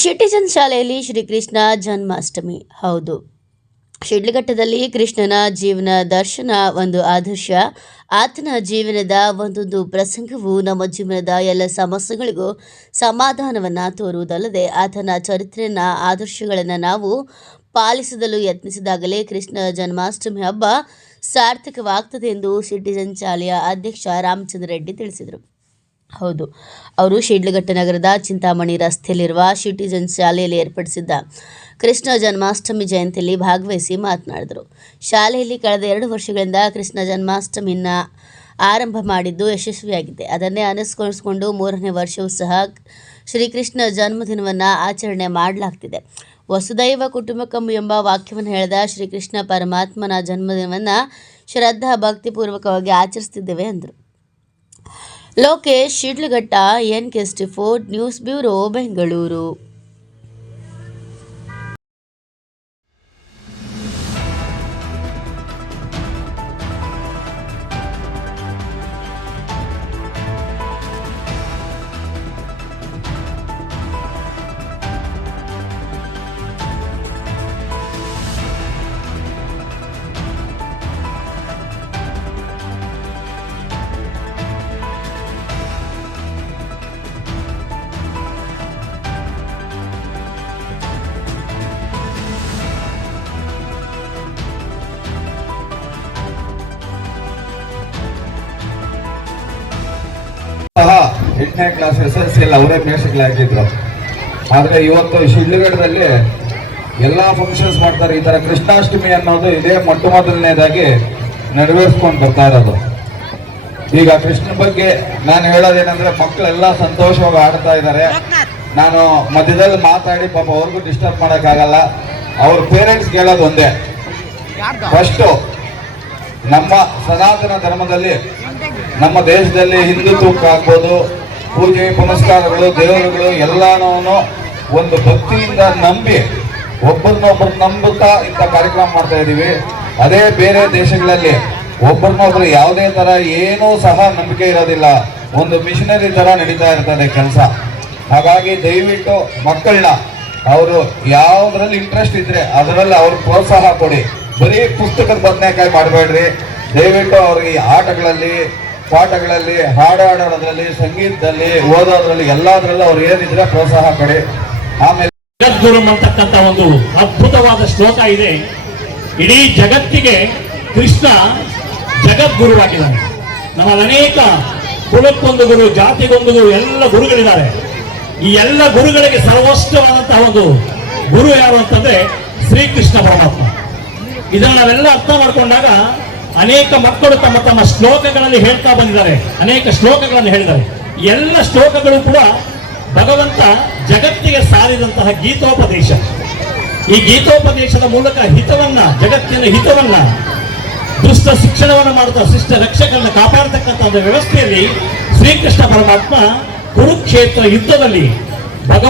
Citizen ಶಾಲೆಯಲ್ಲಿ ಶ್ರೀಕೃಷ್ಣ ಜನ್ಮಾಷ್ಟಮಿ. ಹೌದು. ಶಿಡ್ಲಘಟ್ಟದಲ್ಲಿ ಕೃಷ್ಣನ ಜೀವನ ದರ್ಶನ, ಒಂದು ಆದರ್ಶ. ಆತನ ಜೀವನದ ಒಂದೊಂದು ಪ್ರಸಂಗವು ನಮ್ಮ ಜೀವನದ ಎಲ್ಲ ಸಮಸ್ಯೆಗಳಿಗೂ ಸಮಾಧಾನವನ್ನು ತೋರುವುದಲ್ಲದೆ ಆತನ ಚರಿತ್ರೆಯನ್ನ, ಆದರ್ಶಗಳನ್ನು ನಾವು ಪಾಲಿಸಲು ಯತ್ನಿಸಿದಾಗಲೇ ಕೃಷ್ಣ ಜನ್ಮಾಷ್ಟಮಿ ಹಬ್ಬ ಸಾರ್ಥಕವಾಗ್ತದೆ ಎಂದು ಸಿಟಿಜನ್ ಶಾಲೆಯ ಅಧ್ಯಕ್ಷ ರಾಮಚಂದ್ರ ರೆಡ್ಡಿ ತಿಳಿಸಿದರು. ಹೌದು. ಅವರು ಶಿಡ್ಲಘಟ್ಟ ನಗರದ ಚಿಂತಾಮಣಿ ರಸ್ತೆಯಲ್ಲಿರುವ ಸಿಟಿಜನ್ ಶಾಲೆಯಲ್ಲಿ ಏರ್ಪಡಿಸಿದ್ದ ಕೃಷ್ಣ ಜನ್ಮಾಷ್ಟಮಿ ಜಯಂತಿಯಲ್ಲಿ ಭಾಗವಹಿಸಿ ಮಾತನಾಡಿದರು. ಶಾಲೆಯಲ್ಲಿ ಕಳೆದ ಎರಡು ವರ್ಷಗಳಿಂದ ಕೃಷ್ಣ ಜನ್ಮಾಷ್ಟಮಿನ ಆರಂಭ ಮಾಡಿದ್ದು ಯಶಸ್ವಿಯಾಗಿದೆ. ಅದನ್ನೇ ಅನುಸರಿಸಿಕೊಂಡು ಮೂರನೇ ವರ್ಷವೂ ಸಹ ಶ್ರೀಕೃಷ್ಣ ಜನ್ಮದಿನವನ್ನು ಆಚರಣೆ ಮಾಡಲಾಗ್ತಿದೆ. ವಸುದೈವ ಕುಟುಂಬಕಂ ಎಂಬ ವಾಕ್ಯವನ್ನು ಹೇಳಿದ ಶ್ರೀಕೃಷ್ಣ ಪರಮಾತ್ಮನ ಜನ್ಮದಿನವನ್ನು ಶ್ರದ್ಧಾ ಭಕ್ತಿಪೂರ್ವಕವಾಗಿ ಆಚರಿಸ್ತಿದ್ದೇವೆ ಎಂದರು. ಲೋಕೇಶ್ ಶಿಡ್ಲಘಟ್ಟ ಎನ್ ಕೆಸ್ಟಿ ಫೋರ್ಡ್ ನ್ಯೂಸ್ ಬ್ಯೂರೋ ಬೆಂಗಳೂರು. ಎಂಟನೇ ಕ್ಲಾಸ್ ಎಸ್ ಎಲ್ ಸಿ ಅವರೇ ಮೇಷಗಳಾಗಿದ್ರು ಆದರೆ ಇವತ್ತು ಶಿಡ್ಲಗಡದಲ್ಲಿ ಎಲ್ಲಾ ಫಂಕ್ಷನ್ಸ್ ಮಾಡ್ತಾರೆ. ಈ ಥರ ಕೃಷ್ಣಾಷ್ಟಮಿ ಅನ್ನೋದು ಇದೇ ಮೊಟ್ಟ ಮೊದಲನೇದಾಗಿ ನೆರವೇರಿಸ್ಕೊಂಡು ಬರ್ತಾ ಇರೋದು. ಈಗ ಕೃಷ್ಣ ಬಗ್ಗೆ ನಾನು ಹೇಳೋದೇನಂದ್ರೆ ಮಕ್ಕಳೆಲ್ಲ ಸಂತೋಷವಾಗಿ ಆಡ್ತಾ ಇದ್ದಾರೆ ನಾನು ಮಧ್ಯದಲ್ಲಿ ಮಾತಾಡಿ ಪಾಪ ಅವ್ರಿಗೂ ಡಿಸ್ಟರ್ಬ್ ಮಾಡೋಕ್ಕಾಗಲ್ಲ. ಅವ್ರ ಪೇರೆಂಟ್ಸ್ ಹೇಳೋದು ಒಂದೇ. ಫಸ್ಟು ನಮ್ಮ ಸನಾತನ ಧರ್ಮದಲ್ಲಿ ನಮ್ಮ ದೇಶದಲ್ಲಿ ಹಿಂದುತ್ವಕ್ಕೆ ಆಗ್ಬೋದು. ಪೂಜೆ, ಪುನಸ್ಕಾರಗಳು, ದೇವರುಗಳು ಎಲ್ಲನೂ ಒಂದು ಭಕ್ತಿಯಿಂದ ನಂಬಿ ಒಬ್ಬರನ್ನೊಬ್ಬರು ನಂಬುತ್ತಾ ಇಂಥ ಕಾರ್ಯಕ್ರಮ ಮಾಡ್ತಾ ಇದ್ದೀವಿ. ಅದೇ ಬೇರೆ ದೇಶಗಳಲ್ಲಿ ಒಬ್ಬರನ್ನೊಬ್ರು ಯಾವುದೇ ಥರ ಏನೂ ಸಹ ನಂಬಿಕೆ ಇರೋದಿಲ್ಲ. ಒಂದು ಮಿಷನರಿ ಥರ ನಡೀತಾ ಇರ್ತದೆ ಕೆಲಸ. ಹಾಗಾಗಿ ದಯವಿಟ್ಟು ಮಕ್ಕಳನ್ನ, ಅವರು ಯಾವುದ್ರಲ್ಲಿ ಇಂಟ್ರೆಸ್ಟ್ ಇದ್ರೆ ಅದರಲ್ಲಿ ಅವ್ರಿಗೆ ಪ್ರೋತ್ಸಾಹ ಕೊಡಿ. ಬರೀ ಪುಸ್ತಕದ ಬದನೆಕಾಯಿ ಮಾಡಬೇಡ್ರಿ. ದಯವಿಟ್ಟು ಅವ್ರಿಗೆ ಆಟಗಳಲ್ಲಿ ಪಾಠಗಳಲ್ಲಿ ಹಾಡು ಹಾಡೋದ್ರಲ್ಲಿ ಸಂಗೀತದಲ್ಲಿ, ಓದೋದ್ರಲ್ಲಿ ಎಲ್ಲಾದ್ರಲ್ಲೂ ಅವ್ರು ಏನಿದ್ರೆ ಪ್ರೋತ್ಸಾಹ ಕೊಡಿ. ಆಮೇಲೆ ಜಗದ್ಗುರು ಅಂತಕ್ಕಂಥ ಒಂದು ಅದ್ಭುತವಾದ ಶ್ಲೋಕ ಇದೆ. ಇಡೀ ಜಗತ್ತಿಗೆ ಕೃಷ್ಣ ಜಗದ್ಗುರುವಾಗಿದ್ದಾನೆ. ನಮ್ಮ ಅನೇಕ ಕುಲಕ್ಕೊಂದು ಗುರು, ಜಾತಿಗೊಂದು ಗುರು, ಎಲ್ಲ ಗುರುಗಳಿದ್ದಾರೆ. ಈ ಎಲ್ಲ ಗುರುಗಳಿಗೆ ಸರ್ವೋಷ್ಟವಾದಂತಹ ಒಂದು ಗುರು ಯಾರು ಅಂತಂದ್ರೆ ಶ್ರೀಕೃಷ್ಣ ಪರಮಾತ್ಮ. ಇದನ್ನ ನಾವೆಲ್ಲ ಅರ್ಥ ಮಾಡ್ಕೊಂಡಾಗ ಅನೇಕ ಮಕ್ಕಳು ತಮ್ಮ ತಮ್ಮ ಶ್ಲೋಕಗಳಲ್ಲಿ ಹೇಳ್ತಾ ಬಂದಿದ್ದಾರೆ. ಅನೇಕ ಶ್ಲೋಕಗಳನ್ನು ಹೇಳಿದ್ದಾರೆ. ಎಲ್ಲ ಶ್ಲೋಕಗಳು ಕೂಡ ಭಗವಂತ ಜಗತ್ತಿಗೆ ಸಾರಿದಂತಹ ಗೀತೋಪದೇಶ. ಈ ಗೀತೋಪದೇಶದ ಮೂಲಕ ಹಿತವನ್ನ, ಜಗತ್ತಿನ ಹಿತವನ್ನ, ದುಷ್ಟ ಶಿಕ್ಷಣವನ್ನು ಮಾಡುತ್ತಾ ಶಿಷ್ಟ ರಕ್ಷಕರನ್ನು ಕಾಪಾಡತಕ್ಕಂಥ ಒಂದು ವ್ಯವಸ್ಥೆಯಲ್ಲಿ ಶ್ರೀಕೃಷ್ಣ ಪರಮಾತ್ಮ ಕುರುಕ್ಷೇತ್ರ ಯುದ್ಧದಲ್ಲಿ